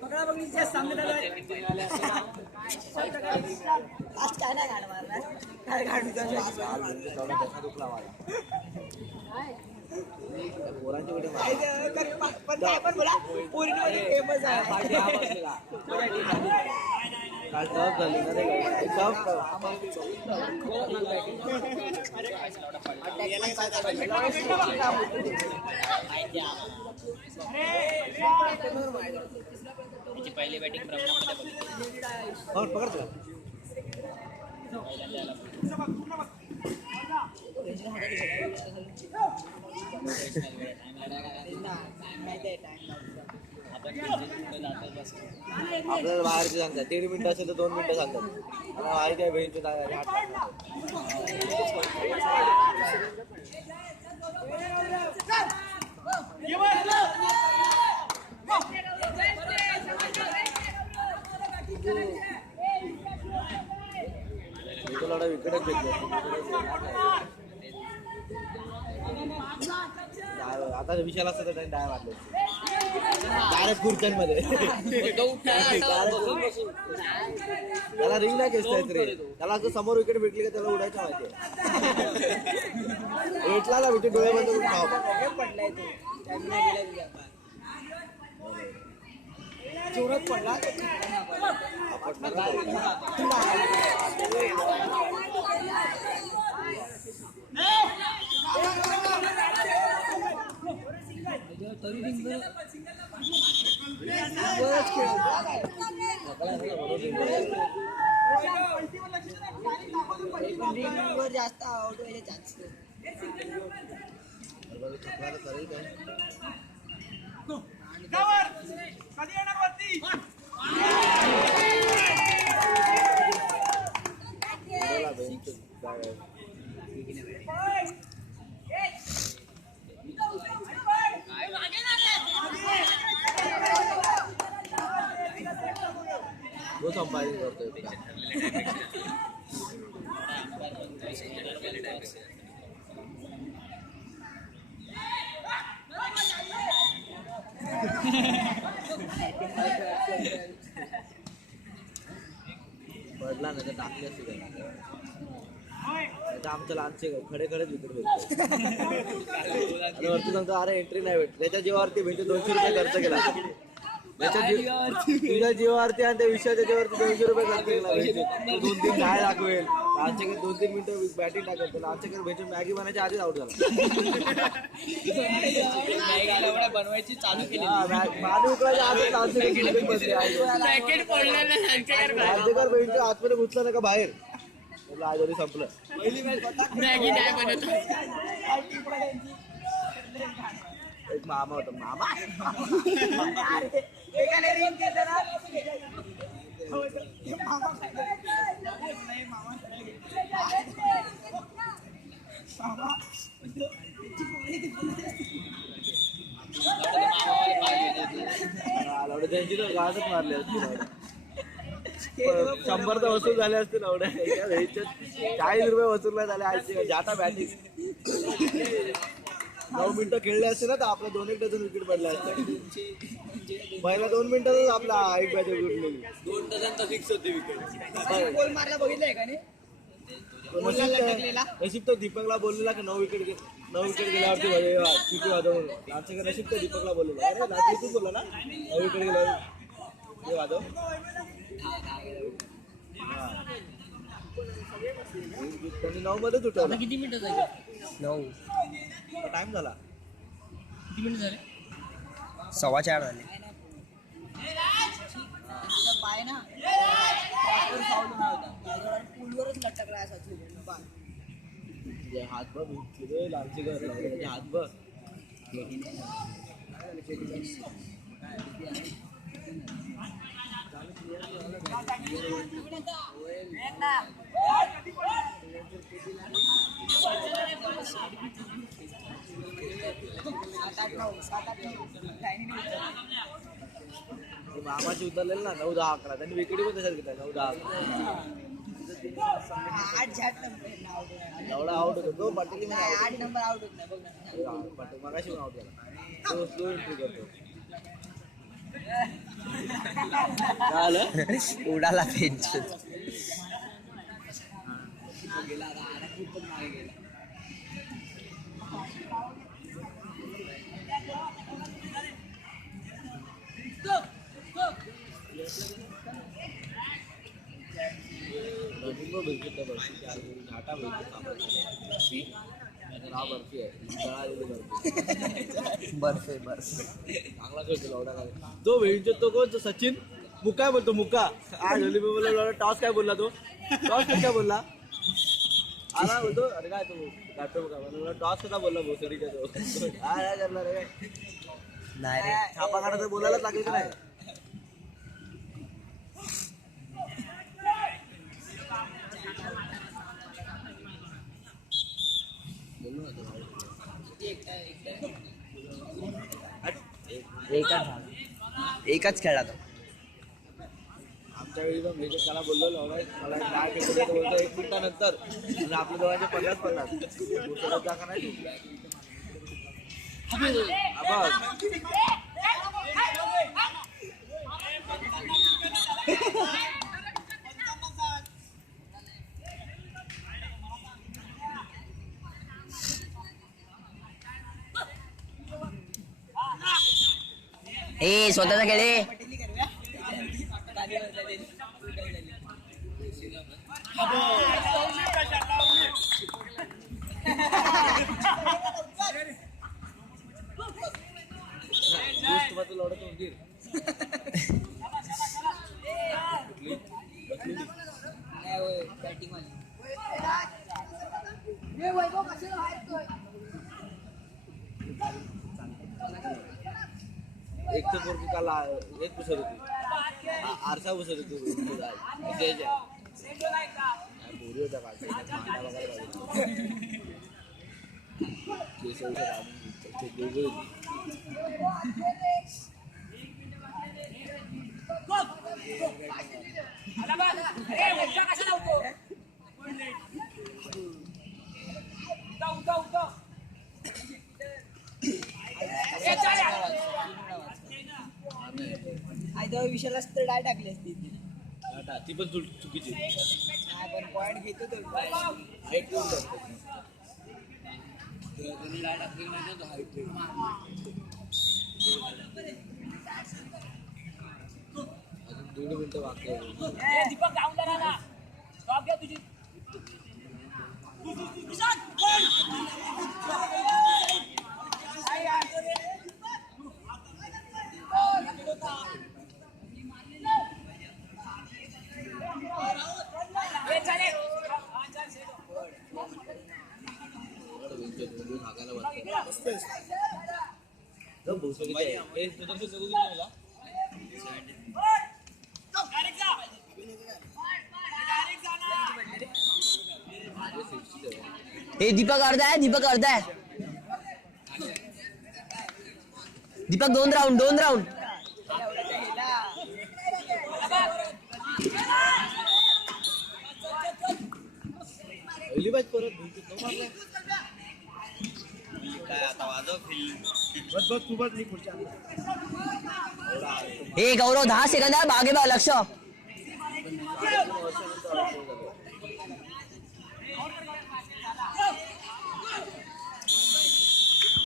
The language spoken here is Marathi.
पकडा बघली जे सामने आज काय नाही गाड मारणार काय गाड दुखला मला पोरांची कुठे पण काय पण बोला पोरींमध्ये फेमस आहे काय टफ झाली ना रे टफ पहिली बॅटिंग पकडतो आपल्याला बाहेरचे सांगतात 1.5 मिनिटं असेल तर 2 मिनिटं सांगतात माहिती आहे बहिणीचं तुला विकेटच घेतलं आता विशाल असतं तर त्यांनी डाय मारले डायरेक्ट खुर्च्यांमध्ये त्याला रिंग नाही खेचतायत रे त्याला असं समोर विकेट भेटली का त्याला उडायचं माहिती भेटला ना विकेट डोळे बंद करून पडलाय जोरात पडला जास्त आउट व्हायचे चान्स करेल काय तो संपादन करतोय पडला नाही तर टाकले असते आमचं लहानचे खडे खडेच विकेट भेटतो आणि वरती सांगतो अरे एंट्री नाही भेटत त्याच्या जीवावरती भेटते 200 रुपये खर्च केला तुझ्या जीवावरती आणि त्या विषयाच्या जीवावरती 200 रुपये खर्च केला 2-3 काय दाखवेल आमच्याकडे 2-3 मिनिटं बॅटिंग टाकत आमच्याकडे भेटून मॅगी बनायच्या आधीच आउट झाला बनवायची चालू केली आतमध्ये घुसला ना का बाहेर आजोरी संपलं मॅगी नाही बनत एक मामा होता मामा त्यांची तर गाडच मारली असती 100 तर वसूल झाले असते ना 40 रुपये वसूल झाले आजची जाता बॅटिंग 9 मिनिटं खेळले असते ना तर आपला 2-1 डझन विकेट पडला असता पहिला 2 मिनिटातच आपला एक बॅच उडलेली 2 डझन तर फिक्स होते विकेट गोल मारला बघितलंय का नशीब तो दीपकला बोललेला की 9 विकेट गेल्यावरती चिठी वाजवून आमच्या नशीब तो दीपकला बोललेला अरे रात्री तू बोलला ना 9 विकेट गेल्यावर हे वाजव त्यांनी 9 मध्येच उठवलं किती मिनिटं झाली 9 टाइम झाला किती मिनिटं झाले 4:15 झाले पाय ना पूलवरच लटकला असा हात बघ लालची घर हात बघ मामाची उतरलेलं ना 9-10-11 त्यांनी विकेट पण तशाच घेतला 9-10-11 एवढा आउट होतो तो पाटील नंबर आउट होत नाही बघ ना. पाटील मगाशी पण आउट झाला तो स्लो एंट्री करतो काय आलं उडाला पेंच गेला आता खूपच मागे गेला. रनिंग भेटतो बर्फी घाटा भेटतो नाव बर्फी आहे जळालेली बर्फी बर्फे बर्फ चांगला खेळतो लवडा काय तो भेटतो तो कोण तो सचिन मुका बोलतो मुका आज होली बोलला टॉस काय बोलला तो टॉस काय बोलला आला बोलतो अरे काय तो गाठो का बोलला टॉस कसा बोलला भोसडीचा तो काय करणार रे नाही रे छापा काढा तर बोलायलाच लागेल की नाही एकच खेळला तो आमच्या वेळी पण भेटत त्याला बोललो मला काय खेळतो बोलतो 1 मिनिटानंतर आणि आपल्या दोघांचे 50 दुसऱ्यात जागा नाही ए स्वतःचा खेळे पटेली करूया गाडी बदलली. लढत होती नाही होय बॅटिंग वाली. एक तर पोरगी काल एक पुसत होती आरसा पुसत होती बोरी होता आयदर विषयालाच तर डाय टाकली असती ती. ती पण चुकीची नाही पण पॉईंट घेतो तो. हाईट ठेवून टाकतो. अजून 1.5 मिनिटं बाकी आहे. दीपक जाऊन द्या ना जॉब घ्या तुझी हे दीपक अर्धा आहे दीपक अर्धा आहे दीपक 2 राऊंड पहिली बॅच परत मारले काय आता वाजव बस बस तू बस मी पुढच्या हे गौरव 10 सेकंद आहे मागे बघ लक्ष वर्षानंतर